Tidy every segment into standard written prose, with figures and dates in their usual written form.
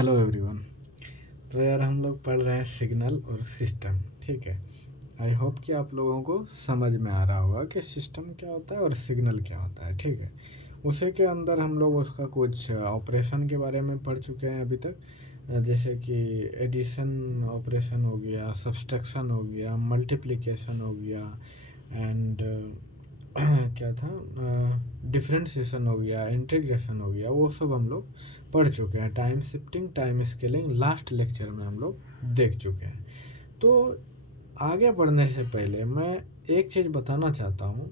Hello everyone. तो यार हम लोग पढ़ रहे हैं सिग्नल और सिस्टम। ठीक है, आई होप कि आप लोगों को समझ में आ रहा होगा कि सिस्टम क्या होता है और सिग्नल क्या होता है। ठीक है, उसी के अंदर हम लोग उसका कुछ ऑपरेशन के बारे में पढ़ चुके हैं अभी तक, जैसे कि एडिशन ऑपरेशन हो गया, सब्सट्रैक्शन हो गया, मल्टीप्लिकेशन हो गया, एंड क्या था, डिफरेंशिएशन हो गया, इंटीग्रेशन हो गया, वो सब हम लोग पढ़ चुके हैं। Time shifting, time scaling last lecture में हम लोग देख चुके हैं। तो आगे बढ़ने से पहले मैं एक चीज़ बताना चाहता हूँ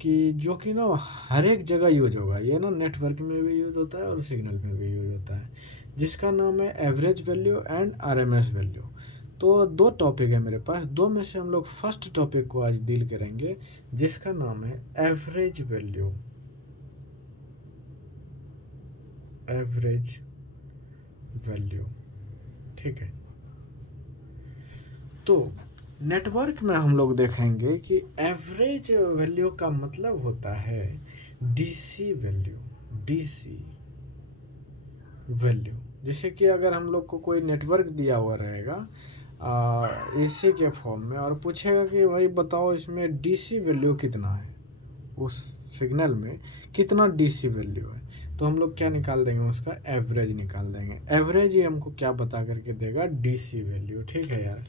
कि जो कि ना हर एक जगह यूज होगा। ये ना नेटवर्क में भी यूज होता है और सिग्नल में भी यूज होता है, जिसका नाम है average value and RMS value. तो दो टॉपिक है मेरे पास, दो में से हम लोग फर्स्ट टॉपिक को आज डील करेंगे, जिसका नाम है एवरेज वैल्यू। एवरेज वैल्यू, ठीक है। तो नेटवर्क में हम लोग देखेंगे कि एवरेज वैल्यू का मतलब होता है डीसी वैल्यू। डीसी वैल्यू, जैसे कि अगर हम लोग को कोई नेटवर्क दिया हुआ रहेगा एसी के फॉर्म में और पूछेगा कि भाई बताओ इसमें डीसी वैल्यू कितना है, उस सिग्नल में कितना डीसी वैल्यू है, तो हम लोग क्या निकाल देंगे, उसका एवरेज निकाल देंगे। एवरेज ही हमको क्या बता करके देगा, डीसी वैल्यू। ठीक है यार,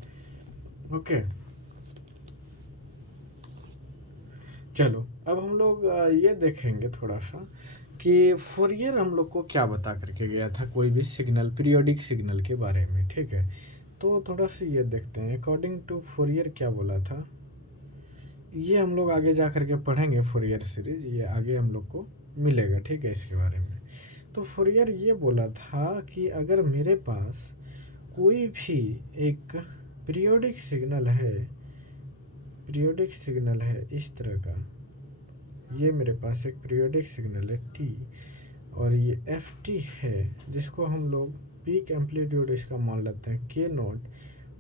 ओके। चलो अब हम लोग ये देखेंगे थोड़ा सा कि फोरियर हम लोग को क्या बता करके गया था कोई भी सिग्नल, पीरियोडिक सिग्नल के बारे में। ठीक है, तो थोड़ा सा ये देखते हैं अकॉर्डिंग टू फोरियर क्या बोला था। ये हम लोग आगे जा करके पढ़ेंगे, फोरियर सीरीज ये आगे हम लोग को मिलेगा। ठीक है, इसके बारे में तो फोरियर ये बोला था कि अगर मेरे पास कोई भी एक पीरियोडिक सिग्नल है, पीरियोडिक सिग्नल है इस तरह का, ये मेरे पास एक पीरियोडिक सिग्नल है टी, और ये एफ टी है, जिसको हम लोग पीक एम्पलीट्यूड इसका मान लेते हैं के नोट,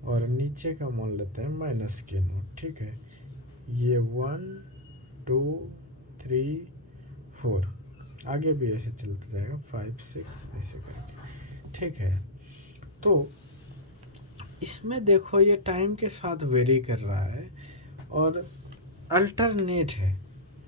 और नीचे का मान लेते हैं माइनस के नोट। ठीक है, ये 1 2 3 4, आगे भी ऐसे चलता जाएगा 5 6 ऐसे करके। ठीक है, तो इसमें देखो ये टाइम के साथ वेरी कर रहा है और अल्टरनेट है।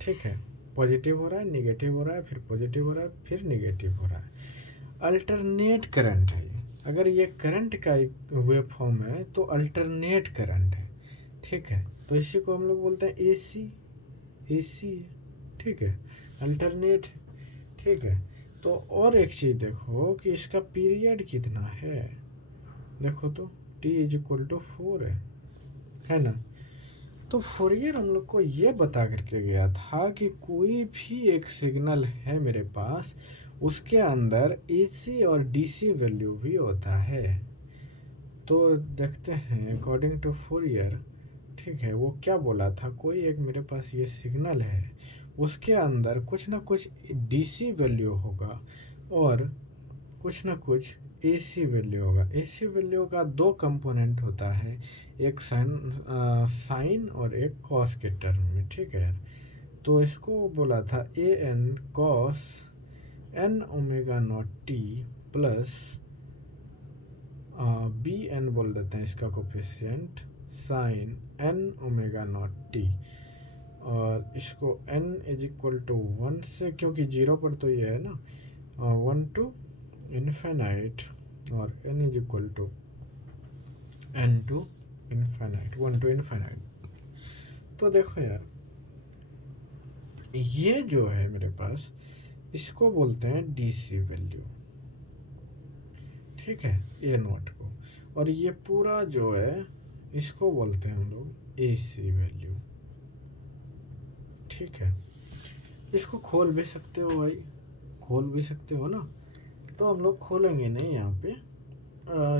ठीक है, पॉजिटिव हो रहा है, निगेटिव हो रहा है, फिर पॉजिटिव हो रहा है, फिर निगेटिव हो रहा है। अल्टरनेट करंट है। अगर ये करंट का एक वेव फॉर्म है तो अल्टरनेट करंट है। ठीक है, तो इसी को हम लोग बोलते हैं एसी। एसी, ठीक है, अल्टरनेट है। ठीक है, तो और एक चीज़ देखो कि इसका पीरियड कितना है। देखो तो टी इज इक्वल टू 4 है ना। तो फोरियर हम लोग को ये बता करके गया था कि कोई भी एक सिग्नल है मेरे पास, उसके अंदर एसी और डीसी वैल्यू भी होता है। तो देखते हैं अकॉर्डिंग टू फोरियर, ठीक है, वो क्या बोला था, कोई एक मेरे पास ये सिग्नल है, उसके अंदर कुछ ना कुछ डीसी वैल्यू होगा और कुछ ना कुछ एसी वैल्यू होगा। एसी वैल्यू का दो कंपोनेंट होता है, एक साइन और एक कॉस के टर्म में। ठीक है, तो इसको बोला था a n cos N omega not T plus b n बोल देते हैं इसका coefficient, sine N omega not t, और इसको एन इज इक्वल टू 1 से, क्योंकि जीरो पर तो ये है ना, 1 टू इन्फिनाइट, और n is equal to n to infinite, 1 to infinite. तो देखो यार, ये जो है मेरे पास, इसको बोलते हैं डीसी वैल्यू। ठीक है, ए नोट को, और ये पूरा जो है इसको बोलते हैं हम लोग एसी वैल्यू। ठीक है, इसको खोल भी सकते हो भाई, खोल भी सकते हो ना, तो हम लोग खोलेंगे नहीं यहाँ पे,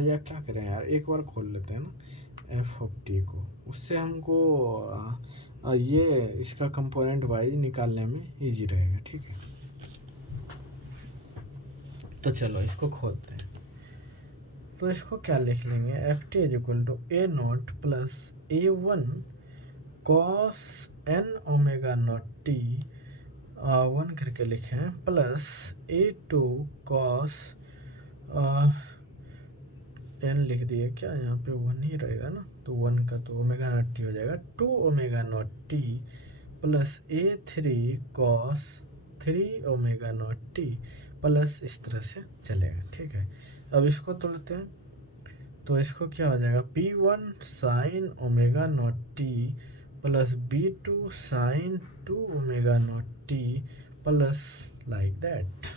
या क्या करें यार, एक बार खोल लेते हैं ना एफ ऑफ टी को, उससे हमको ये इसका कंपोनेंट वाइज निकालने में इजी रहेगा। ठीक है, तो चलो इसको खोलते हैं। तो इसको क्या लिख लेंगे, F T is equal to A not plus A one cos N omega not T 1 करके लिखें, plus A two cos N लिख दिए क्या, यहाँ पे 1 ही रहेगा ना, तो 1 का तो ओमेगा नॉट टी हो जाएगा, 2 omega not T plus A3 cos 3 omega not T plus इस तरह से चलेगा। ठीक है, अब इसको तोड़ते हैं तो इसको क्या हो जाएगा, P1 sine omega not T plus B2 sine 2 omega not T plus like that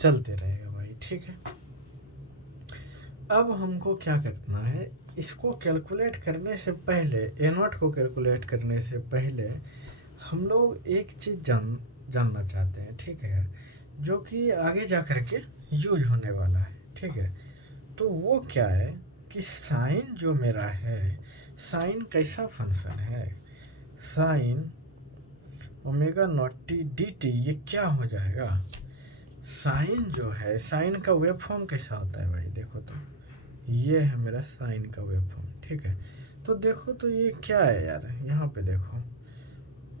चलते रहेगा भाई। ठीक है, अब हमको क्या करना है, इसको कैलकुलेट करने से पहले, A0 को कैलकुलेट करने से पहले हम लोग एक चीज़ जानना चाहते हैं। ठीक है, जो कि आगे जा कर के यूज होने वाला है। ठीक है, तो वो क्या है कि साइन जो मेरा है, साइन कैसा फंक्शन है, sign omega not T D T, ये क्या हो जाएगा, साइन जो है, साइन का वेव फॉर्म कैसा होता है भाई, देखो तो ये है मेरा साइन का वेव फॉर्म। ठीक है, तो देखो तो ये क्या है यार, यहाँ पे देखो,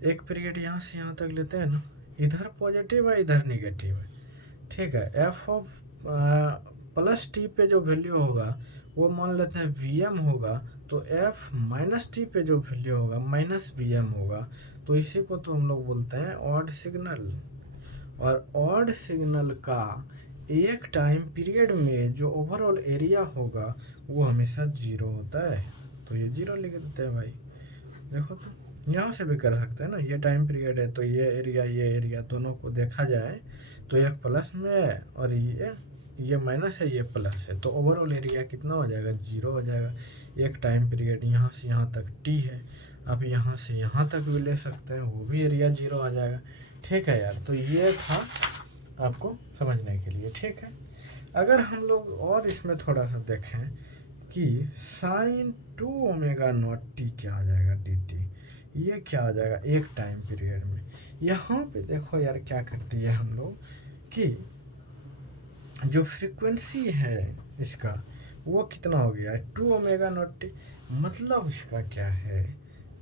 एक पीरियड यहाँ से यहाँ तक लेते हैं ना, इधर पॉजिटिव है इधर निगेटिव है। ठीक है, एफ ऑफ प्लस टी पे जो वैल्यू होगा वो मान लेते हैं वी एम होगा, तो एफ माइनस टी पे जो वैल्यू होगा माइनस वी एम होगा, तो इसी को तो हम लोग बोलते हैं ऑड सिग्नल। और ऑड सिग्नल का एक टाइम पीरियड में जो ओवरऑल एरिया होगा वो हमेशा 0 होता है, तो ये 0 लिख देते हैं भाई। देखो तो यहाँ से भी कर सकते हैं ना, ये टाइम पीरियड है तो ये एरिया दोनों को देखा जाए तो एक प्लस में है और ये माइनस है, ये प्लस है, तो ओवरऑल एरिया कितना हो जाएगा, 0 हो जाएगा। एक टाइम पीरियड यहाँ से यहाँ तक टी है, अब यहाँ से यहाँ तक भी ले सकते हैं, वो भी एरिया 0 आ जाएगा। ठीक है यार, तो ये था आपको समझने के लिए। ठीक है, अगर हम लोग और इसमें थोड़ा सा देखें कि साइन 2 ओमेगा नॉट टी क्या आ जाएगा डी टी, ये क्या आ जाएगा एक टाइम पीरियड में। यहाँ पे देखो यार क्या करती है हम लोग कि जो फ्रीक्वेंसी है इसका वो कितना हो गया है 2 ओमेगा नॉट टी, मतलब इसका क्या है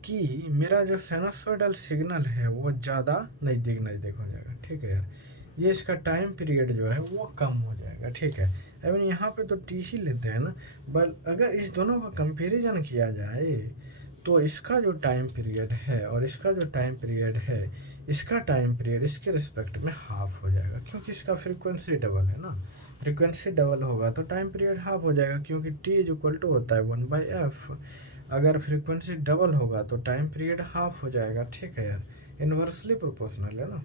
कि मेरा जो साइनसॉइडल सिग्नल है वो ज़्यादा नज़दीक हो जाएगा। ठीक है यार, ये इसका टाइम पीरियड जो है वो कम हो जाएगा। ठीक है, अब यहाँ पे तो टी ही लेते हैं ना, बट अगर इस दोनों का कंपैरिजन किया जाए तो इसका जो टाइम पीरियड है और इसका जो टाइम पीरियड है, इसका टाइम पीरियड इसके रिस्पेक्ट में हाफ हो जाएगा, क्योंकि इसका फ्रीक्वेंसी डबल है ना, फ्रीक्वेंसी डबल होगा तो टाइम पीरियड हाफ हो जाएगा, क्योंकि टी इज इक्वल टू होता है 1/f। अगर फ्रीक्वेंसी डबल होगा तो टाइम पीरियड हाफ हो जाएगा। ठीक है यार, इन्वर्सली प्रोपोर्शनल है ना।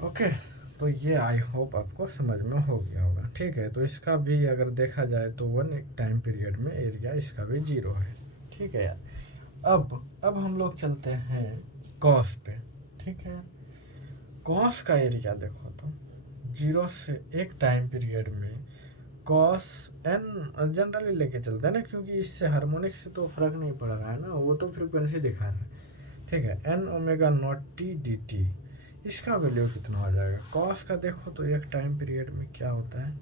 ओके, तो ये आई होप आपको समझ में हो गया होगा। ठीक है, तो इसका भी अगर देखा जाए तो 1 एक टाइम पीरियड में एरिया इसका भी 0 है। ठीक है यार, अब हम लोग चलते हैं कॉस पे। ठीक है, कॉस का एरिया देखो तो 0 से एक टाइम पीरियड में कॉस एन जनरली लेके चलते हैं ना, क्योंकि इससे हार्मोनिक से तो फर्क नहीं पड़ रहा है ना, वो तो फ्रीक्वेंसी दिखा रहा है। ठीक है, N omega not T D T, इसका वैल्यू कितना हो जाएगा कॉस का, देखो तो एक टाइम पीरियड में क्या होता है,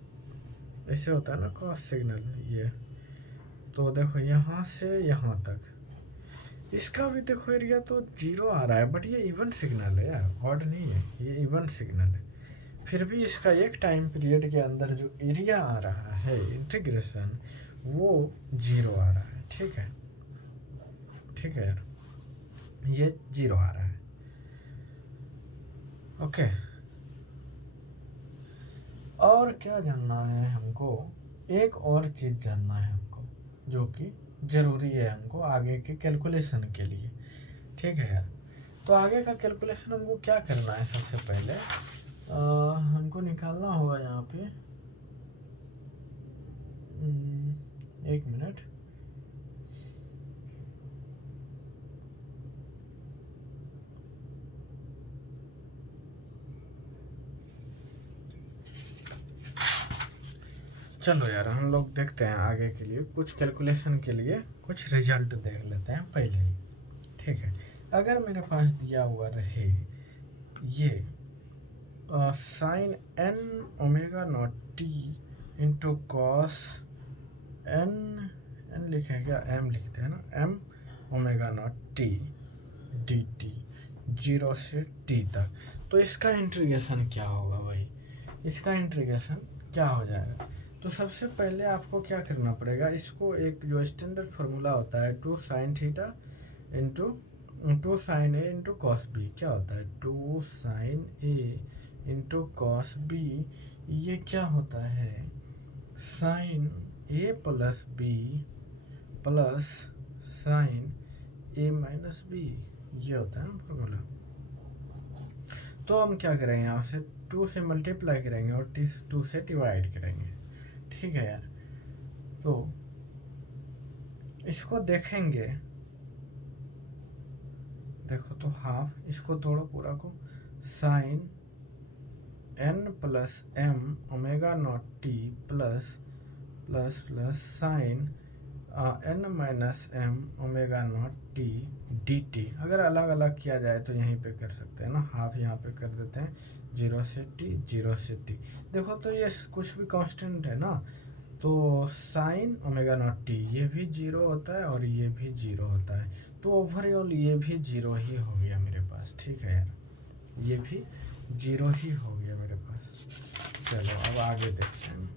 ऐसे होता है ना कॉस सिग्नल, ये तो देखो यहाँ से यहाँ तक, इसका भी देखो एरिया तो 0 आ रहा है, बट ये इवन सिग्नल है यार, ऑड नहीं है, ये इवन सिग्नल है, फिर भी इसका एक टाइम पीरियड के अंदर जो एरिया आ रहा है इंटीग्रेशन वो 0 आ रहा है। ठीक है, ठीक है यार, ये 0 आ रहा है। ओके, और क्या जानना है हमको, एक और चीज़ जानना है हमको जो कि ज़रूरी है हमको आगे के कैलकुलेशन के लिए। ठीक है यार, तो आगे का कैलकुलेशन हमको क्या करना है, सबसे पहले हमको निकालना होगा यहाँ पे 1 मिनट, चलो यार हम लोग देखते हैं आगे के लिए कुछ कैलकुलेशन के लिए कुछ रिजल्ट देख लेते हैं पहले ही। ठीक है, अगर मेरे पास दिया हुआ रहे ये sine N omega not T into cos N लिखे हैं क्या, एम लिखते हैं ना, M omega not T D T 0 से टी तक, तो इसका इंटीग्रेशन क्या होगा भाई, इसका इंटीग्रेशन क्या हो जाएगा। तो सबसे पहले आपको क्या करना पड़ेगा, इसको एक जो स्टैंडर्ड फार्मूला होता है 2 sin θ into 2 sin A into cos B, क्या होता है 2 sin A into cos B, ये क्या होता है sin A प्लस B प्लस sin A माइनस B, ये होता है ना फार्मूला। तो हम क्या करेंगे, यहाँ से 2 से मल्टीप्लाई करेंगे और 2 से डिवाइड करेंगे, ठीक है यार। तो इसको देखेंगे, देखो तो हाफ, इसको तोड़ो पूरा को, sine n plus m omega not t plus plus plus sine n minus m omega not t dt। अगर अलग अलग किया जाए तो यहीं पे कर सकते हैं ना, हाफ यहाँ पे कर देते हैं 0 से t 0 से t। देखो तो ये कुछ भी कांस्टेंट है ना, तो साइन ओमेगा नॉट टी ये भी 0 होता है और ये भी 0 होता है, तो ओवरऑल ये भी 0 ही हो गया मेरे पास, ठीक है यार, ये भी 0 ही हो गया मेरे पास। चलो अब आगे देखते हैं,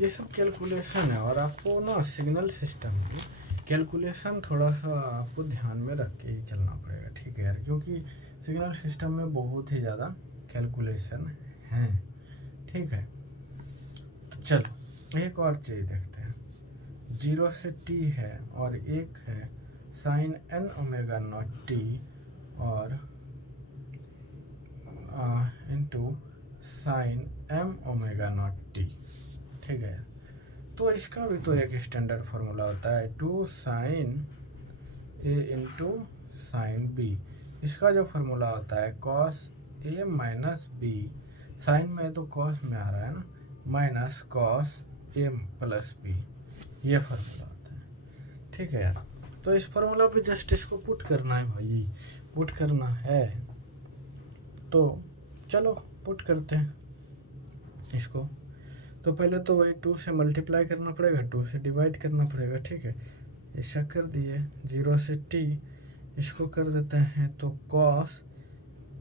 ये सब कैलकुलेशन है और आपको ना सिग्नल सिस्टम की कैलकुलेशन थोड़ा सा आपको ध्यान में रख के ही चलना पड़ेगा, ठीक है यार, क्योंकि सिग्नल सिस्टम में बहुत ही ज़्यादा कैलकुलेशन हैं, ठीक है। तो चलो एक और चीज़ देखते हैं, 0 से t है और एक है sine n omega not t और into sine m omega not t, ठीक है। तो इसका भी तो एक स्टैंडर्ड फार्मूला होता है 2 sine A into sine B। इसका जो फार्मूला होता है cos A minus B, sine में तो cos में आ रहा है ना, minus cos A plus B, ये फार्मूला होता है, ठीक है यार। तो इस फार्मूला पे जस्ट इसको पुट करना है भाई, पुट करना है, तो चलो पुट करते हैं इसको। तो पहले तो वही 2 से मल्टीप्लाई करना पड़ेगा, 2 से डिवाइड करना पड़ेगा, ठीक है। ऐसा कर दिए, 0 से t इसको कर देते हैं तो cos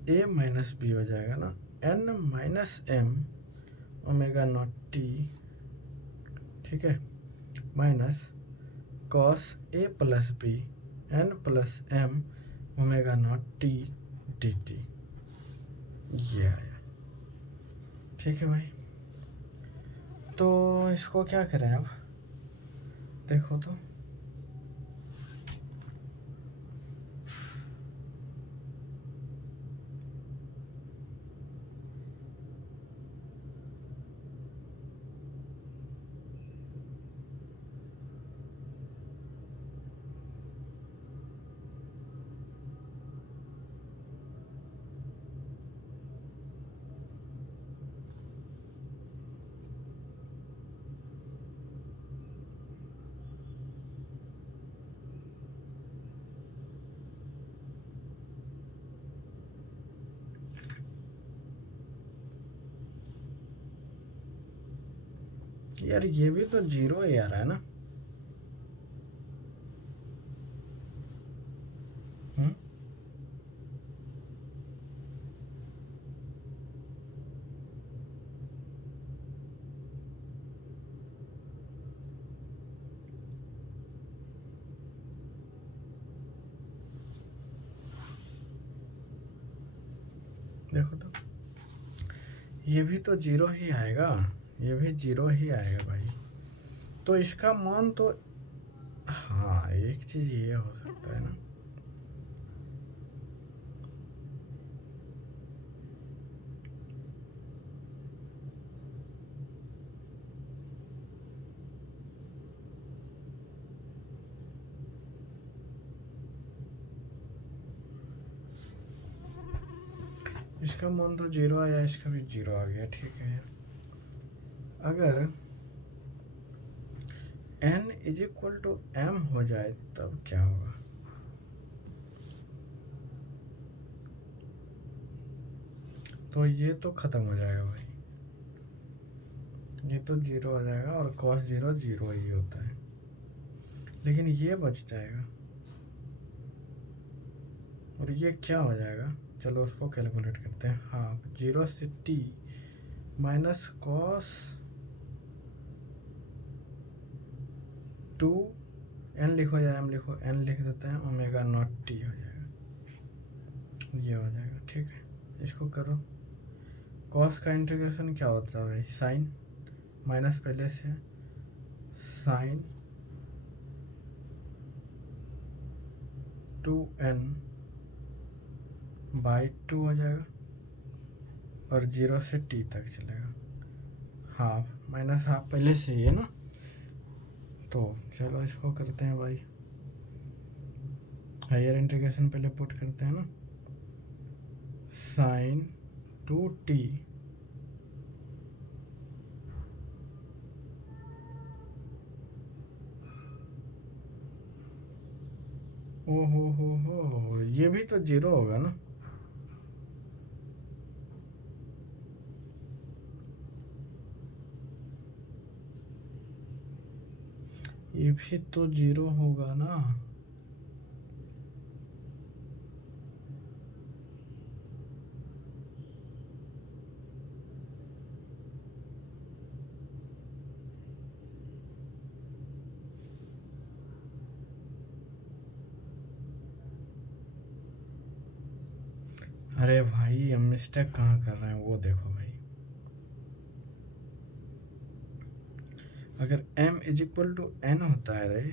A माइनस B हो जाएगा ना, n minus m omega not t, ठीक है, minus cos A plus B n plus m omega not t dt, ये आया, ठीक है भाई। तो इसको क्या करें अब, देखो तो यार ये भी तो 0 ही आ रहा है ना, देखो तो ये भी तो 0 ही आएगा, ये भी 0 ही आएगा भाई। तो इसका मान तो, हाँ एक चीज़ ये हो सकता है ना, इसका मान तो 0 आया, इसका भी 0 आ गया, ठीक है। अगर n is equal to m हो जाए तब क्या होगा, तो ये तो ख़त्म हो जाएगा भाई, ये तो 0 हो जाएगा और cos 0 0 ही होता है, लेकिन ये बच जाएगा और ये क्या हो जाएगा, चलो उसको कैलकुलेट करते हैं। हाफ 0 से t माइनस कॉस 2 n लिखो या m लिखो, n लिख देते हैं, ओमेगा नॉट t हो जाएगा, ये हो जाएगा। ठीक है, इसको करो। कॉस का इंटीग्रेशन क्या होता है भाई? साइन, माइनस पहले से, साइन 2n बाई 2 हो जाएगा, और 0 से t तक चलेगा, हाफ, माइनस हाफ पहले से ही है ना। तो चलो इसको करते हैं भाई, हायर इंटीग्रेशन पहले पुट करते हैं ना, साइन 2t हो, ये भी तो 0 होगा ना। ये भी तो 0 होगा ना। अरे भाई, हम मिस्टेक कहाँ कर रहे हैं वो देखो भाई। अगर m is equal to n होता है रे,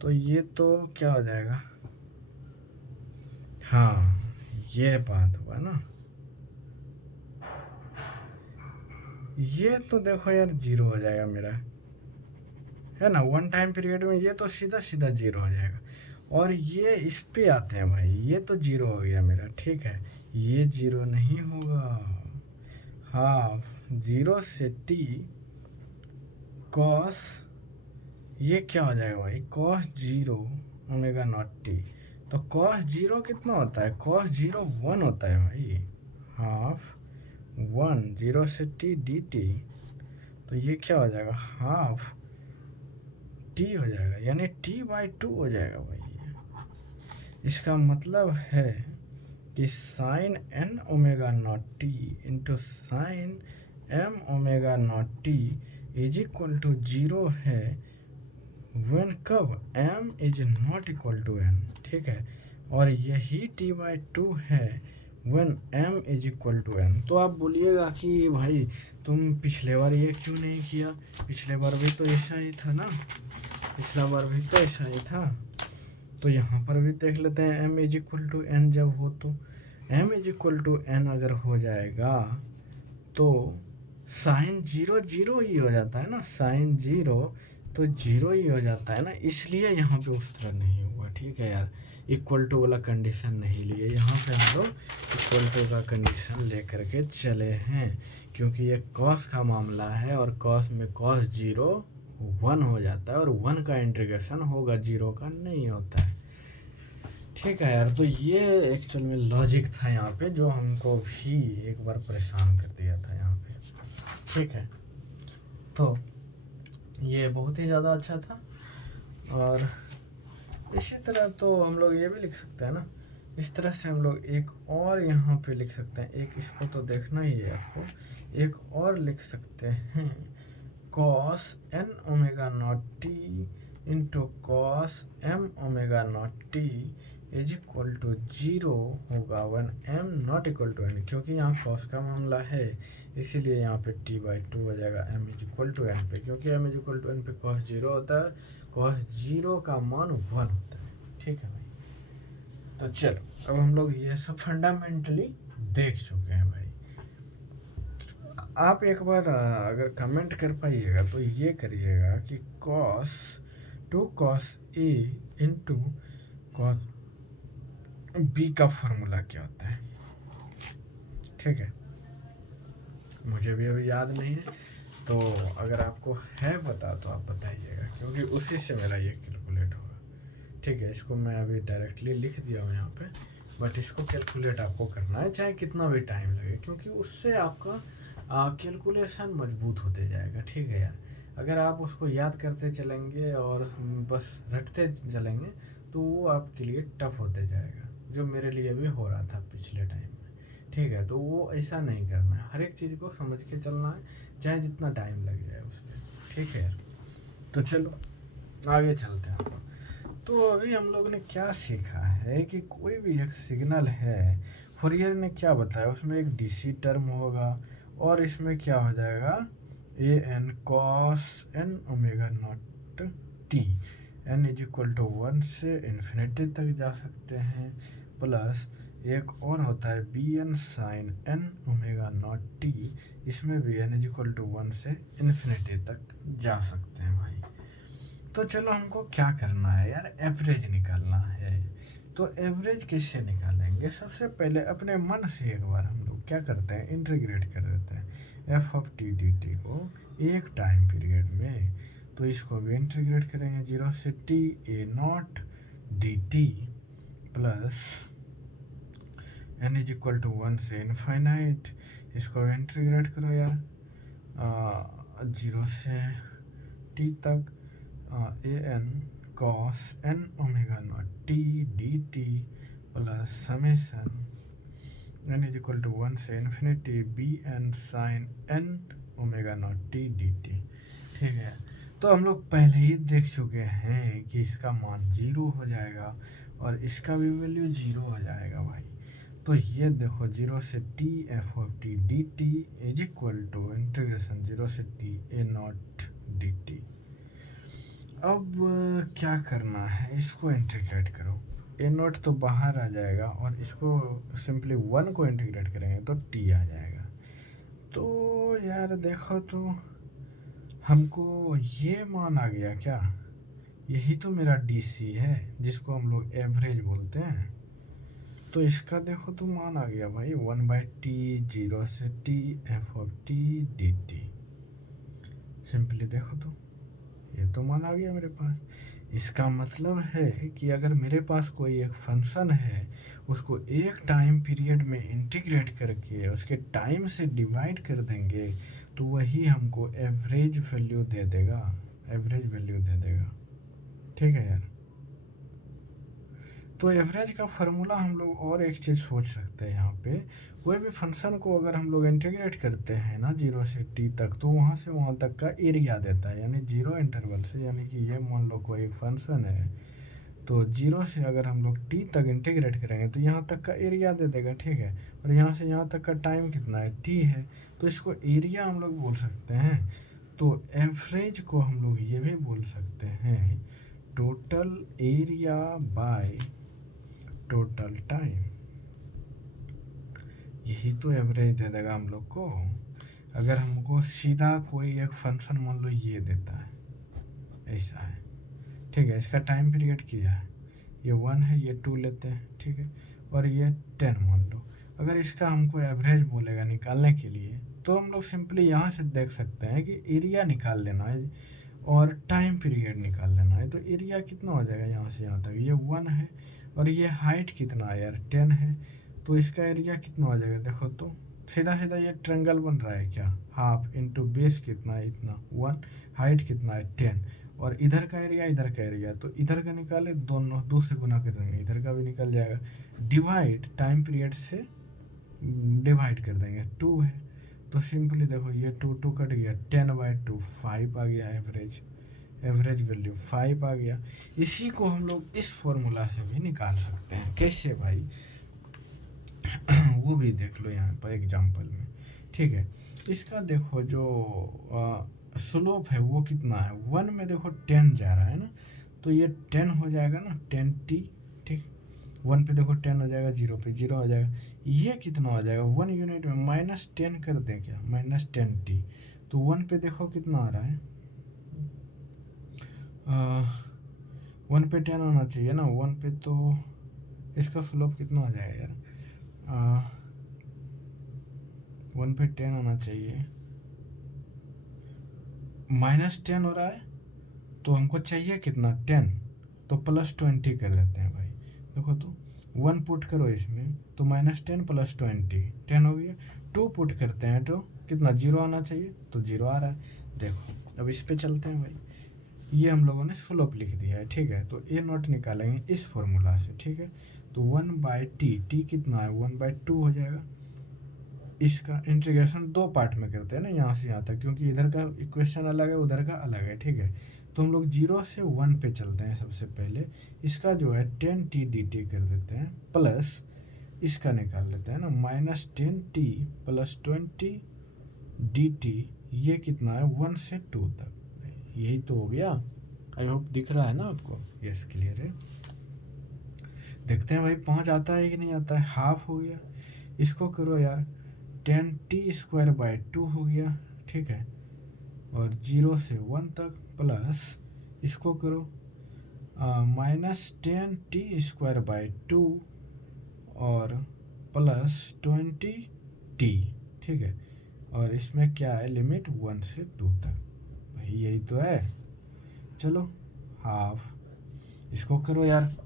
तो ये तो क्या हो जाएगा? हाँ, ये बात हुआ ना। ये तो देखो यार 0 हो जाएगा मेरा, है ना। वन टाइम पीरियड में ये तो सीधा सीधा 0 हो जाएगा। और ये इस पे आते हैं भाई, ये तो 0 हो गया मेरा। ठीक है, ये 0 नहीं होगा। हाफ 0 से t कॉस, ये क्या हो जाएगा भाई? Cos 0 omega not T. तो कॉस 0 कितना होता है? कॉस 0 1 होता है भाई। हाफ 1 0 से t डी टी, तो ये क्या हो जाएगा? हाफ t हो जाएगा, यानी t बाई 2 हो जाएगा भाई। इसका मतलब है कि sine n omega not T into sine m omega not T is equal to 0 है when कब? m is not equal to n। ठीक है, और यही t बाई 2 है when m is equal to n। तो आप बोलिएगा कि भाई तुम पिछले बार ये क्यों नहीं किया? पिछले बार भी तो ऐसा ही था ना, पिछला बार भी तो ऐसा ही था। तो यहाँ पर भी देख लेते हैं, m is equal to n जब हो तो m is equal to n अगर हो जाएगा तो साइन 0 0 ही हो जाता है ना, साइन 0 तो 0 ही हो जाता है ना, इसलिए यहाँ पे उस तरह नहीं हुआ। ठीक है यार, इक्वल टू वाला कंडीशन नहीं लिए, यहाँ पे हम लोग इक्वल टू का कंडीशन लेकर के चले हैं, क्योंकि ये कॉस का मामला है, और कॉस में कॉस 0 1 हो जाता है, और 1 का इंटीग्रेशन होगा, 0 का नहीं होता है। ठीक है यार, तो ये एक्चुअल में लॉजिक था यहाँ पे, जो हमको भी एक बार परेशान कर दिया था यहाँ पे। ठीक है, तो ये बहुत ही ज़्यादा अच्छा था। और इसी तरह तो हम लोग ये भी लिख सकते हैं ना, इस तरह से हम लोग एक और यहाँ पे लिख सकते हैं, एक इसको तो देखना ही है आपको, एक और लिख सकते हैं, cos n omega not T into cos m omega not T is equal to 0 होगा when m not equal to n, क्योंकि यहाँ कॉस का मामला है, इसीलिए यहाँ पे t बाई 2 हो जाएगा m is equal to n पे, क्योंकि m is equal to n पे कॉस 0 होता है, कॉस 0 का मान 1 होता है। ठीक है भाई, तो चलो अब हम लोग ये सब फंडामेंटली देख चुके हैं भाई। आप एक बार अगर कमेंट कर पाइएगा तो ये करिएगा कि cos 2 cos A into cos B का फॉर्मूला क्या होता है। ठीक है, मुझे भी अभी याद नहीं है, तो अगर आपको है पता तो आप बताइएगा, क्योंकि उसी से मेरा ये कैलकुलेट होगा। ठीक है, इसको मैं अभी डायरेक्टली लिख दिया हूँ यहाँ पे, बट इसको कैलकुलेट आपको करना है, चाहे कितना भी टाइम लगे, क्योंकि उससे आपका कैलकुलेशन मजबूत होते जाएगा। ठीक है यार, अगर आप उसको याद करते चलेंगे और बस रटते चलेंगे तो वो आपके लिए टफ होते जाएगा, जो मेरे लिए भी हो रहा था पिछले टाइम में। ठीक है, तो वो ऐसा नहीं करना है, हर एक चीज़ को समझ के चलना है, चाहे जितना टाइम लग जाए उस पर। ठीक है यार, तो चलो आगे चलते हैं। तो अभी हम लोग ने क्या सीखा है कि कोई भी एक सिग्नल है, फोरियर ने क्या बताया, उसमें एक डीसी टर्म होगा और इसमें क्या हो जाएगा, a n cos N omega not t, n is equal to 1 से इन्फिनिटी तक जा सकते हैं, प्लस एक और होता है B N sine N omega not T, इसमें भी एन इज इक्वल टू 1 से इन्फिनिटी तक जा सकते हैं भाई। तो चलो हमको क्या करना है यार, एवरेज निकालना है। तो एवरेज कैसे निकालेंगे, सबसे पहले अपने मन से एक बार हम लोग क्या करते हैं, इंटीग्रेट कर देते हैं F of T D T को एक टाइम पीरियड में। तो इसको भी इंटीग्रेट करेंगे 0 से T A not D T plus N is equal to 1 से इनफाइनाइट, इसको इंटीग्रेट करो यार 0 से टी तक a n cos N omega not T D T plus summation n is equal to 1 से infinity b N sine N omega not T D t. ठीक है, तो हम लोग पहले ही देख चुके हैं कि इसका मान 0 हो जाएगा और इसका भी वैल्यू 0 हो जाएगा भाई। तो ये देखो 0 से T F of T D T is equal to integration 0 से T A not D T. अब क्या करना है, इसको इंटीग्रेट करो, ए नॉट तो बाहर आ जाएगा और इसको सिंपली 1 को इंटीग्रेट करेंगे तो टी आ जाएगा। तो यार देखो, तो हमको ये मान आ गया क्या, यही तो मेरा डीसी है जिसको हम लोग एवरेज बोलते हैं। तो इसका देखो तो मान आ गया भाई 1/t 0 से T F of T D T. Simply देखो तो ये तो मान आ गया मेरे पास। इसका मतलब है कि अगर मेरे पास कोई एक फंक्शन है, उसको एक टाइम पीरियड में इंटीग्रेट करके उसके टाइम से डिवाइड कर देंगे तो वही हमको एवरेज वैल्यू दे देगा, एवरेज वैल्यू दे देगा। ठीक है यार, तो एवरेज का फार्मूला हम लोग और एक चीज़ सोच सकते हैं यहाँ पे, कोई भी फंक्शन को अगर हम लोग इंटीग्रेट करते हैं ना 0 से टी तक, तो वहाँ से वहाँ तक का एरिया देता है, यानी 0 इंटरवल से, यानी कि ये मान लो कोई एक फंक्शन है, तो 0 से अगर हम लोग टी तक इंटीग्रेट करेंगे तो यहाँ तक का एरिया दे देगा। ठीक है, और यहाँ से यहाँ तक का टाइम कितना है, टी है, तो इसको एरिया हम लोग बोल सकते हैं। तो एवरेज को हम लोग ये भी बोल सकते हैं total area by total time, यही तो एवरेज दे देगा हम लोग को। अगर हमको सीधा कोई एक फंक्शन मान लो ये देता है, ऐसा है, ठीक है, इसका टाइम पीरियड किया है, ये 1 है, ये 2 लेते हैं, ठीक है, और ये 10 मान लो। अगर इसका हमको एवरेज बोलेगा निकालने के लिए, तो हम लोग सिंपली यहाँ से देख सकते हैं कि एरिया निकाल लेना है और टाइम पीरियड निकाल लेना है। तो एरिया कितना हो जाएगा यहाँ से यहाँ तक, ये 1 है, और ये हाइट कितना है यार 10 है, तो इसका एरिया कितना हो जाएगा, देखो तो सीधा सीधा ये ट्रायंगल बन रहा है क्या, हाफ इंटू बेस कितना है, इतना 1, हाइट कितना है 10, और इधर का एरिया इधर का एरिया, तो इधर का निकाले, दोनों 2 से गुना कर देंगे, इधर का भी निकल जाएगा, डिवाइड टाइम पीरियड से डिवाइड कर देंगे, 2 है, तो सिंपली देखो ये 2 कट गया, 10/2 5 आ गया एवरेज, एवरेज वैल्यू 5 आ गया। इसी को हम लोग इस फॉर्मूला से भी निकाल सकते हैं, कैसे भाई वो भी देख लो यहाँ पर एग्जांपल में। ठीक है, इसका देखो जो स्लोप है वो कितना है, 1 में देखो 10 जा रहा है ना, तो ये 10 हो जाएगा ना 10t, ठीक, 1 पे देखो 10 हो जाएगा, 0 पे 0 हो जाएगा, ये कितना हो जाएगा 1 यूनिट में -10 कर दें क्या, -10t, तो 1 पे देखो कितना आ रहा है, 1 पे 10 होना चाहिए ना, 1 पे तो इसका स्लोप कितना हो जाएगा यार, 1 पे 10 होना चाहिए, -10 हो रहा है, तो हमको चाहिए कितना 10, तो +20 कर लेते हैं भाई। देखो तो 1 पुट करो इसमें, तो -10 + 20 10 हो गया, 2 पुट करते हैं तो कितना 0 आना चाहिए, तो 0 आ रहा है। देखो अब इस पे चलते हैं भाई, ये हम लोगों ने स्लोप लिख दिया है, ठीक है, तो ए नॉट निकालेंगे इस फॉर्मूला से, ठीक है, तो 1/t, टी कितना है 1/2 हो जाएगा, इसका इंटीग्रेशन दो पार्ट में करते हैं ना, यहाँ से यहाँ तक, क्योंकि इधर का इक्वेशन अलग है, उधर का अलग है, ठीक है। तो हम लोग 0 से 1 पे चलते हैं। सबसे पहले इसका जो है 10t dt कर देते हैं, प्लस इसका निकाल लेते हैं ना, -10t प्लस 20 dt। ये कितना है, 1 से 2 तक। यही तो हो गया। आई होप दिख रहा है ना आपको। यस, क्लियर है। देखते हैं भाई 5 आता है कि नहीं आता है। हाफ हो गया, इसको करो यार, 10t² / 2 हो गया, ठीक है। और 0 से 1 तक, प्लस इसको करो -10t² / 2 और प्लस 20t, ठीक है। और इसमें क्या है, लिमिट 1 से 2 तक। भाई यही तो है। चलो हाफ, इसको करो यार।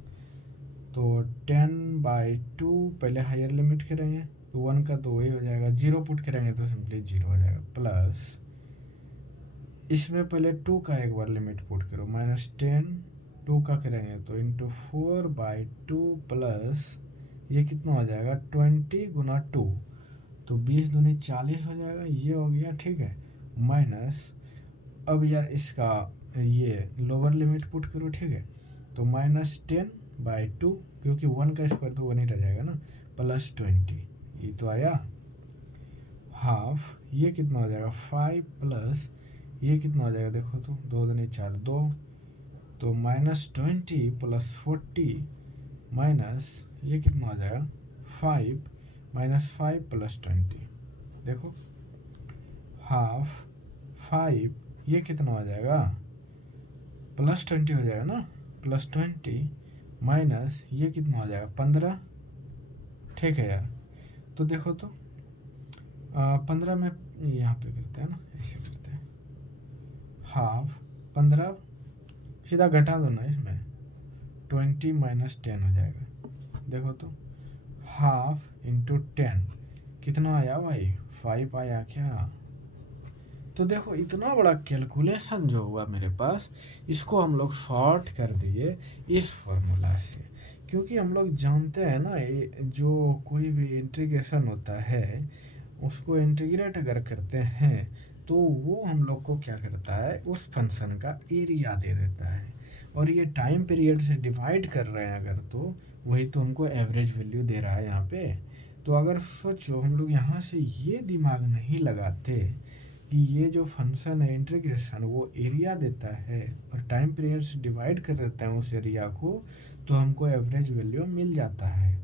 तो 10/2 पहले हायर लिमिट करेंगे तो 1 का तो वही हो जाएगा, 0 पुट करेंगे तो सिंपली 0 हो जाएगा, प्लस इसमें पहले 2 का एक बार लिमिट पुट करो, -10 2 का करेंगे तो इंटू 4/2 प्लस ये कितना हो जाएगा, 20 गुना 2, तो 20 दूनी 40 हो जाएगा। ये हो गया, ठीक है। माइनस अब यार इसका ये लोअर लिमिट पुट करो, ठीक है। तो -10/2, क्योंकि 1 का स्क्वायर तो 1 ही रह जाएगा ना, प्लस 20, ये तो आया। हाफ, ये कितना हो जाएगा, 5 प्लस ये कितना हो जाएगा, देखो तो 2 दूनी 4 2, तो -20 प्लस 40 माइनस ये कितना हो जाएगा, 5 -5 प्लस 20। देखो हाफ 5, ये कितना हो जाएगा, प्लस 20 हो जाएगा ना, प्लस 20 माइनस ये कितना हो जाएगा, 15, ठीक है यार। तो देखो तो 15 में यहाँ पे करते हैं ना, ऐसे करते हैं, हाफ 15 सीधा घटा दो ना इसमें, 20 - 10 हो जाएगा। देखो तो हाफ इंटू 10 कितना आया भाई, 5 आया क्या। तो देखो इतना बड़ा कैलकुलेशन जो हुआ मेरे पास, इसको हम लोग शॉर्ट कर दिए इस फॉर्मूला से। क्योंकि हम लोग जानते हैं ना, जो कोई भी इंटीग्रेशन होता है उसको इंटीग्रेट अगर करते हैं तो वो हम लोग को क्या करता है, उस फंक्शन का एरिया दे देता है। और ये टाइम पीरियड से डिवाइड कर रहे हैं अगर, तो वही तो हमको एवरेज वैल्यू दे रहा है यहाँ पे। तो अगर सोचो हम लोग यहाँ से ये दिमाग नहीं लगाते कि ये जो फंक्शन है इंटीग्रेशन वो एरिया देता है और टाइम पीरियड से डिवाइड कर देता है उस एरिया को, तो हमको एवरेज वैल्यू मिल जाता है।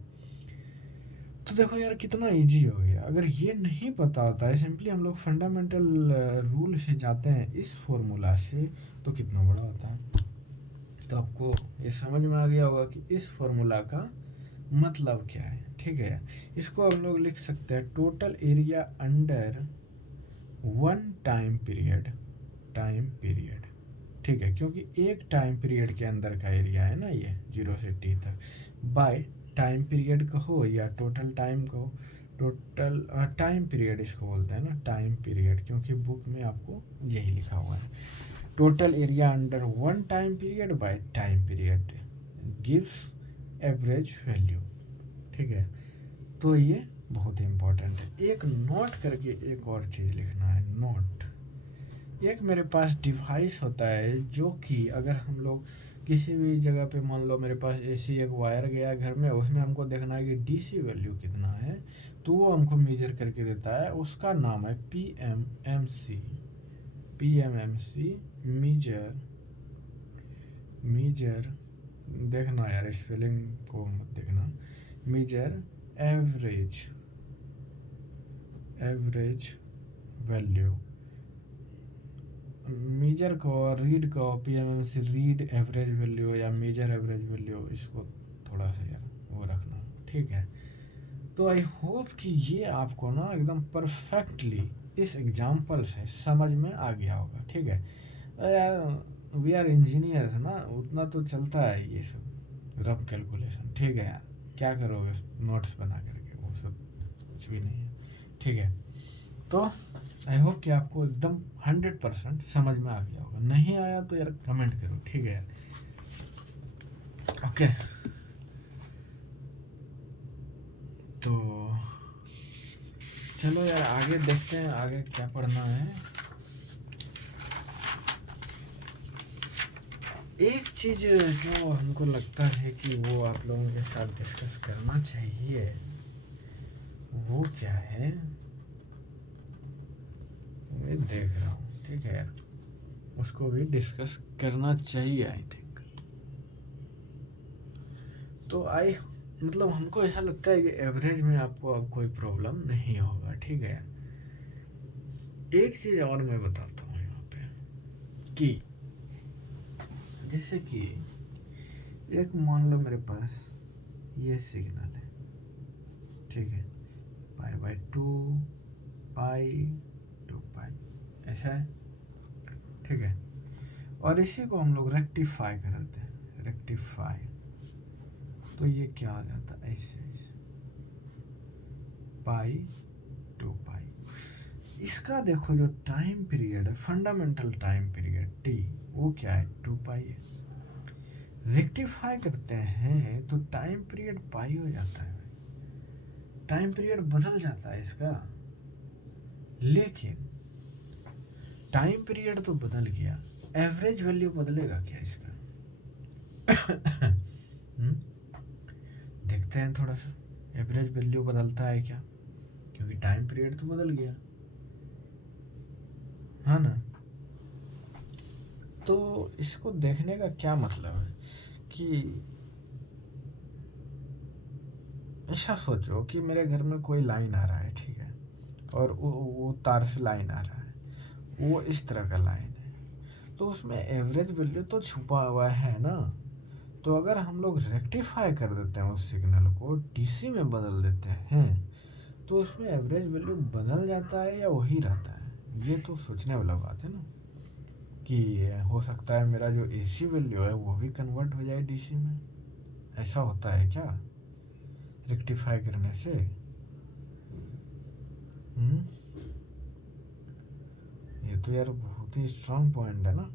तो देखो यार कितना इजी हो गया। अगर ये नहीं पता होता है, सिंपली हम लोग फंडामेंटल रूल से जाते हैं इस फॉर्मूला से, तो कितना बड़ा होता है। तो आपको ये समझ में आ गया होगा कि इस फॉर्मूला का मतलब क्या है, ठीक है। इसको हम लोग लिख सकते हैं total area under 1 time period, ठीक है। क्योंकि एक टाइम पीरियड के अंदर का एरिया है ना ये, 0 से t तक, बाय टाइम पीरियड कहो या टोटल टाइम कहो, टोटल टाइम पीरियड इसको बोलते हैं ना, टाइम पीरियड, क्योंकि बुक में आपको यही लिखा हुआ है, total area under 1 time period by time period gives average value, ठीक है। तो ये बहुत ही इम्पोर्टेंट है। एक नोट करके एक और चीज़ लिखना है, नोट। एक मेरे पास डिवाइस होता है जो कि अगर हम लोग किसी भी जगह पे, मान लो मेरे पास ऐसी एक वायर गया घर में, उसमें हमको देखना है कि डीसी वैल्यू कितना है, तो वो हमको मेजर करके देता है। उसका नाम है पीएमएमसी मीजर देखना यार, स्पेलिंग को मत देखना, मीजर एवरेज वैल्यू, मेजर को रीड को पीएमएमसी रीड एवरेज वैल्यू या मेजर एवरेज वैल्यू, इसको थोड़ा सा यार वो रखना, ठीक है। तो आई होप कि ये आपको ना एकदम परफेक्टली इस एग्जाम्पल से समझ में आ गया होगा, ठीक है। यार वी आर इंजीनियर्स ना, उतना तो चलता है ये सब रफ कैलकुलेशन, ठीक है यार। क्या करोगे नोट्स बना करके, वो सब कुछ भी नहीं है, ठीक है। तो आई होप कि आपको एकदम 100% समझ में आ गया होगा। नहीं आया तो यार कमेंट करो, ठीक है यार। ओके, तो चलो यार आगे देखते हैं आगे क्या पढ़ना है। एक चीज जो हमको लगता है कि वो आप लोगों के साथ डिस्कस करना चाहिए वो क्या है, मैं देख रहा हूँ, ठीक है यार, उसको भी डिस्कस करना चाहिए आई थिंक। तो आई मतलब हमको ऐसा लगता है कि एवरेज में आपको अब कोई प्रॉब्लम नहीं होगा, ठीक है यार। एक चीज़ और मैं बताता हूँ यहाँ पे कि जैसे कि एक मान लो मेरे पास ये सिग्नल है, ठीक है, π/2 पाई टू पाई ऐसा है, ठीक है। और इसी को हम लोग रेक्टिफाई कर देते हैं, रेक्टिफाई, तो ये क्या हो जाता है ऐसे ऐसे π/2 इसका देखो जो टाइम पीरियड है, फंडामेंटल टाइम पीरियड टी, वो क्या है 2 है। रेक्टिफाई करते हैं तो टाइम पीरियड पाई हो जाता है, टाइम पीरियड बदल जाता है इसका, लेकिन टाइम पीरियड तो बदल गया, एवरेज वैल्यू बदलेगा क्या इसका? देखते हैं थोड़ा सा एवरेज वैल्यू बदलता है क्या, क्योंकि टाइम पीरियड तो बदल गया, है ना। तो इसको देखने का क्या मतलब है कि ऐसा सोचो कि मेरे घर में कोई लाइन आ रहा है, ठीक है, और वो तार से लाइन आ रहा है, वो इस तरह का लाइन है, तो उसमें एवरेज वैल्यू तो छुपा हुआ है ना। तो अगर हम लोग रेक्टिफाई कर देते हैं उस सिग्नल को, डीसी में बदल देते हैं, तो उसमें एवरेज वैल्यू बदल जाता है या वही रहता है? ये तो सोचने वाला बात है ना, कि हो सकता है मेरा जो एसी वैल्यू है वो भी कन्वर्ट हो जाए डीसी में, ऐसा होता है क्या रेक्टिफाई करने से? ये तो यार बहुत ही स्ट्रांग पॉइंट है ना,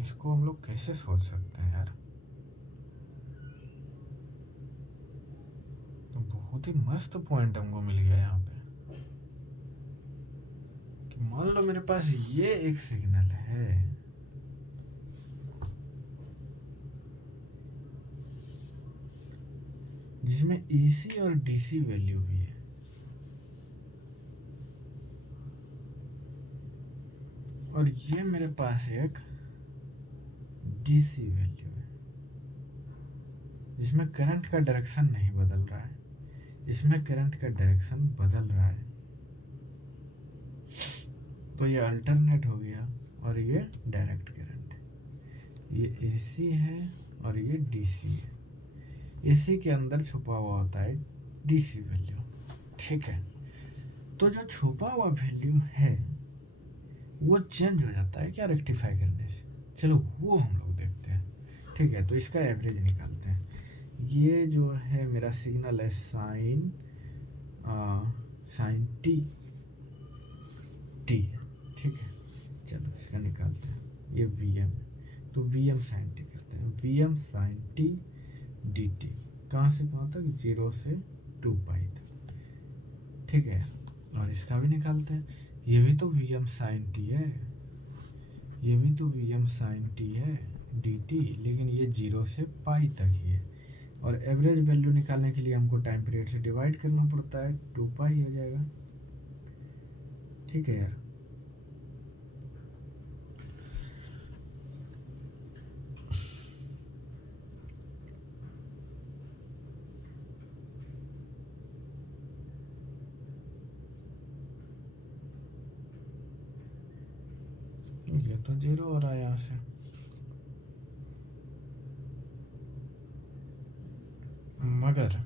इसको हम लोग कैसे सोच सकते हैं यार, तो बहुत ही मस्त पॉइंट हमको मिल गया यहाँ पे कि मान लो मेरे पास ये एक सिग्नल है, जिसमें एसी और डीसी वैल्यू भी है, और ये मेरे पास एक डीसी वैल्यू है जिसमें करंट का डायरेक्शन नहीं बदल रहा है, इसमें करंट का डायरेक्शन बदल रहा है, तो ये अल्टरनेट हो गया और ये डायरेक्ट करंट है। ये एसी है और ये डीसी है, एसी के अंदर छुपा हुआ होता है डीसी वैल्यू, ठीक है। तो जो छुपा हुआ वैल्यू है वो चेंज हो जाता है क्या रेक्टिफाई करने से? चलो वो हम लोग देखते हैं, ठीक है। तो इसका एवरेज निकालते हैं। ये जो है मेरा सिग्नल है साइन साइन टी, ठीक है। चलो इसका निकालते हैं, ये वी एम है, तो वी एम साइन टी करते हैं, V M sine T D T, कहाँ से कहाँ तक? 0 से 2 पाई तक, ठीक है। और इसका भी निकालते हैं, ये भी तो वी एम साइन टी है, ये भी तो वी एम साइन टी है डी टी, लेकिन ये 0 से पाई तक ही है। और एवरेज वैल्यू निकालने के लिए हमको टाइम पीरियड से डिवाइड करना पड़ता है, 2 पाई हो जाएगा, ठीक है यार। ये तो 0 हो रहा है यहाँ से, मगर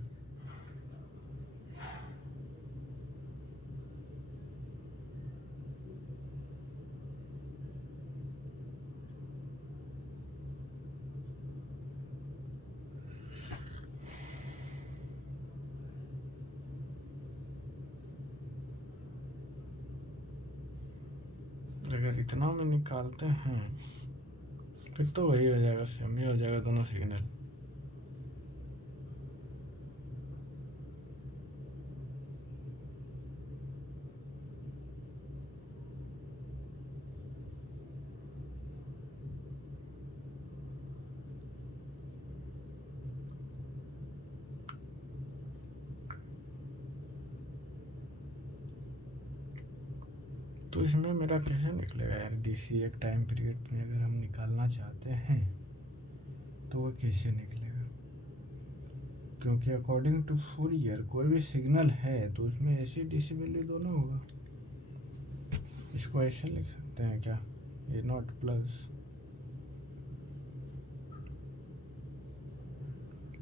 अगर इतना में निकालते हैं फिर तो वही हो जाएगा, सेम ही हो जाएगा दोनों सिग्नल। तो इसमें मेरा कैसे निकलेगा यार, डीसी एक टाइम पीरियड में अगर हम निकालना चाहते हैं तो वो कैसे निकलेगा? क्योंकि अकॉर्डिंग टू फूरियर कोई भी सिग्नल है तो उसमें एसी डीसी वैल्यू दोनों होगा। इसको ऐसे लिख सकते हैं क्या, a not plus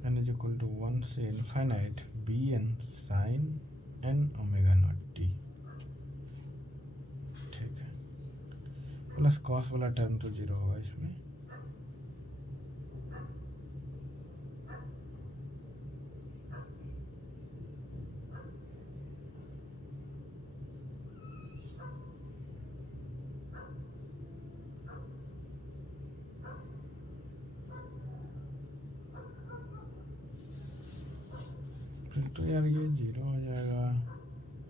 n is equal to 1 से infinite b N sine N omega not t, ठीक है। प्लस कॉस वाला टर्म तो जीरो होगा इसमें, फिर तो यार ये जीरो हो जाएगा।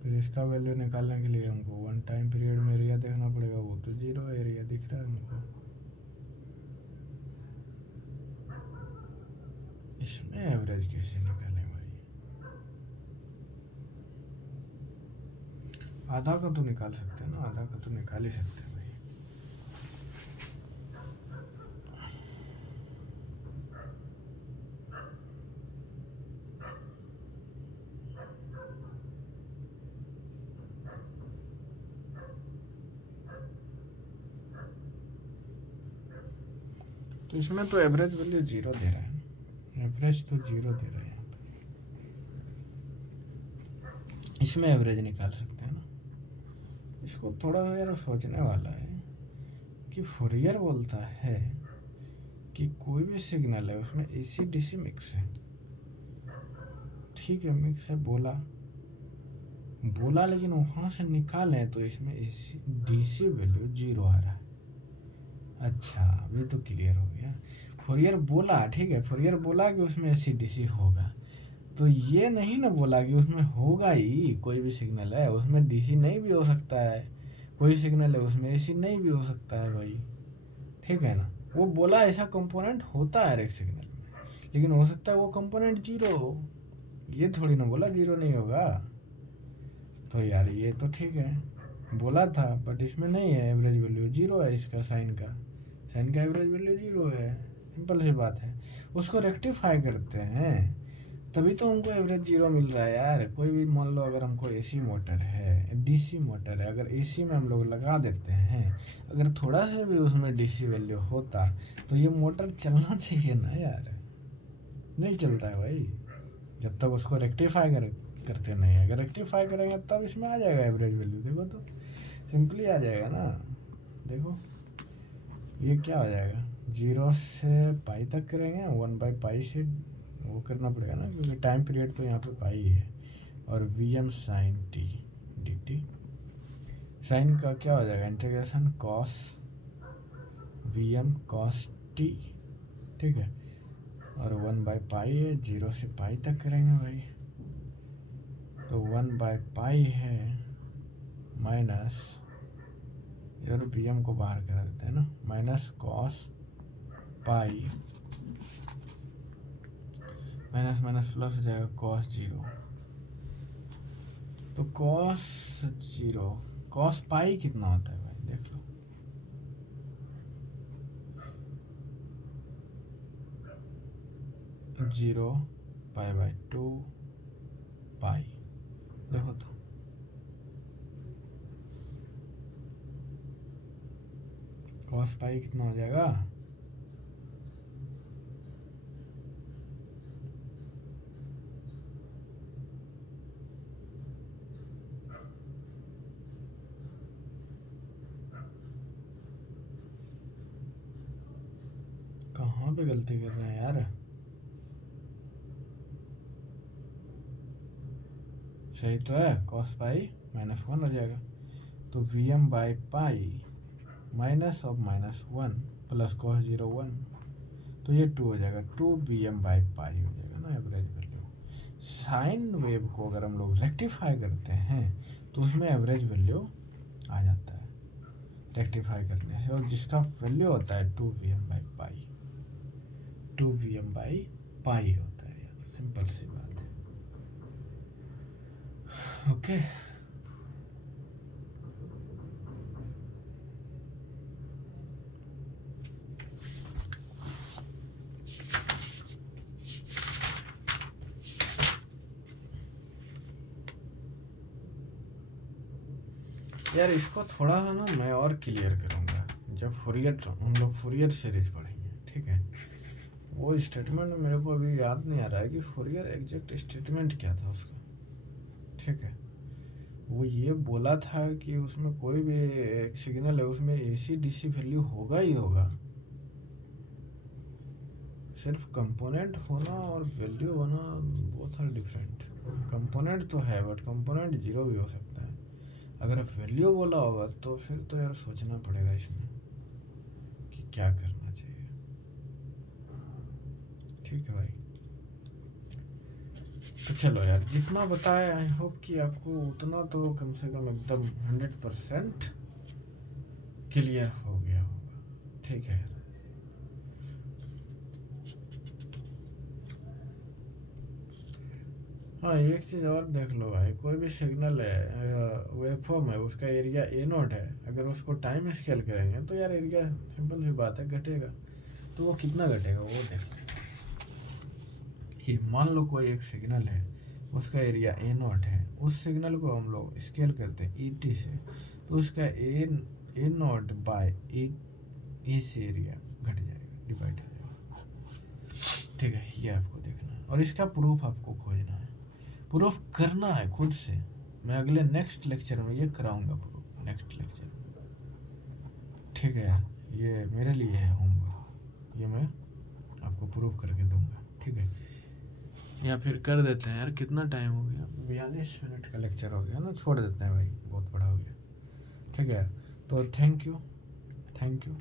फिर इसका वैल्यू निकालने के लिए हमको वन टाइम पीरियड में एरिया देखना पड़ेगा, वो तो जीरो एरिया दिख रहा है हमको। इसमें एवरेज कैसे निकालें भाई? आधा का तो निकाल सकते हैं ना, आधा का तो निकाल ही सकते हैं भाई। तो इसमें तो एवरेज वैल्यू जीरो दे रहा है, एवरेज तो जीरो दे रहा है यहाँ पे। इसमें एवरेज निकाल सकते हैं ना। इसको थोड़ा सा यार सोचने वाला है कि फूरियर बोलता है कि कोई भी सिग्नल है उसमें एसी डीसी मिक्स है, ठीक है मिक्स है बोला बोला, लेकिन वहाँ से निकालें तो इसमें एसी डीसी वैल्यू जीरो आ रहा है। अच्छा अभी तो क्लियर हो गया। फूरियर बोला, ठीक है, फूरियर बोला कि उसमें एसी डीसी होगा, तो ये नहीं ना बोला कि उसमें होगा ही। कोई भी सिग्नल है उसमें डीसी नहीं भी हो सकता है, कोई सिग्नल है उसमें एसी नहीं भी हो सकता है भाई, ठीक है ना। वो बोला ऐसा कंपोनेंट होता है हर एक सिग्नल में, लेकिन हो सकता है वो कंपोनेंट जीरो हो, ये थोड़ी ना बोला जीरो नहीं होगा। तो यार ये तो ठीक है बोला था, बट इसमें नहीं है, एवरेज वैल्यू जीरो है इसका, साइन का एवरेज वैल्यू जीरो है, सिंपल सी बात है। उसको रेक्टिफाई करते हैं तभी तो हमको एवरेज जीरो मिल रहा है यार। कोई भी मान लो अगर हमको एसी मोटर है, डीसी मोटर है, अगर एसी में हम लोग लगा देते हैं, अगर थोड़ा सा भी उसमें डीसी वैल्यू होता तो ये मोटर चलना चाहिए ना यार, नहीं चलता है भाई जब तक उसको रेक्टिफाई करते नहीं। अगर रेक्टिफाई करेंगे तब इसमें आ जाएगा एवरेज वैल्यू, देखो तो सिंपली आ जाएगा ना। देखो ये क्या हो जाएगा, जीरो से पाई तक करेंगे, 1/पाई से वो करना पड़ेगा ना, क्योंकि टाइम पीरियड तो यहाँ पे पाई है, और V M sine T D T. Sine का क्या हो जाएगा, integration cos V M cos T, ठीक है, और 1/पाई है, जीरो से पाई तक करेंगे भाई, तो 1/पाई है माइनस, इधर वी एम को बाहर करा देते हैं ना, minus cos pi, minus minus plus हो जाएगा कॉस जीरो। तो कॉस जीरो, कॉस पाई कितना होता है भाई देख लो, जीरो पाई/2 पाई, देखो तो कॉस पाई कितना हो जाएगा, कहाँ पे गलती कर रहे हैं यार, सही तो है, कॉस पाई -1 हो जाएगा, तो V M by pi minus of -1 plus cos zero 1, तो ये 2 हो जाएगा, 2 बी एम बाई पाई हो जाएगा ना एवरेज वैल्यू। साइन वेव को अगर हम लोग रेक्टिफाई करते हैं तो उसमें एवरेज वैल्यू आ जाता है रेक्टिफाई करने से, और जिसका वैल्यू होता है 2 V M by pi, 2 V M by pi होता है यार, सिंपल सी बात है। ओके यार इसको थोड़ा सा ना मैं और क्लियर करूँगा जब हम लोग फुरियर सीरीज पढ़ेंगे, ठीक है। वो स्टेटमेंट मेरे को अभी याद नहीं आ रहा है कि फुरियर एग्जैक्ट स्टेटमेंट क्या था उसका, ठीक है। वो ये बोला था कि उसमें कोई भी एक सिग्नल है उसमें AC DC वैल्यू होगा ही होगा, सिर्फ कंपोनेंट होना और वैल्यू होना बोथ आर डिफरेंट। कंपोनेंट तो है बट कंपोनेंट जीरो भी हो सकता है। अगर वैल्यू बोला होगा तो फिर तो यार सोचना पड़ेगा इसमें कि क्या करना चाहिए, ठीक है भाई। तो चलो यार जितना बताया आई होप कि आपको उतना तो कम से कम एकदम 100% क्लियर हो गया होगा, ठीक है यार। हाँ एक चीज़ और देख लो भाई, कोई भी सिग्नल है वेवफॉर्म है उसका एरिया A0 है, अगर उसको टाइम स्केल करेंगे तो यार एरिया सिंपल सी बात है घटेगा। तो वो कितना घटेगा वो देखते हैं कि मान लो कोई एक सिग्नल है उसका एरिया A0 है, उस सिग्नल को हम लोग स्केल करते हैं ET से, तो उसका A0 बाय ए से एरिया घट जाएगा, डिवाइड हो जाएगा, ठीक है। ये आपको देखना है और इसका प्रूफ आपको खोजना है, प्रूफ करना है खुद से। मैं अगले नेक्स्ट लेक्चर में ये कराऊंगा प्रूफ, नेक्स्ट लेक्चर में, ठीक है यार। ये मेरे लिए है होमवर्क, ये मैं आपको प्रूफ करके दूंगा, ठीक है। या फिर कर देते हैं यार, कितना टाइम हो गया, 42 मिनट का लेक्चर हो गया ना, छोड़ देते हैं भाई, बहुत बड़ा हो गया, ठीक है यार। तो थैंक यू, थैंक यू।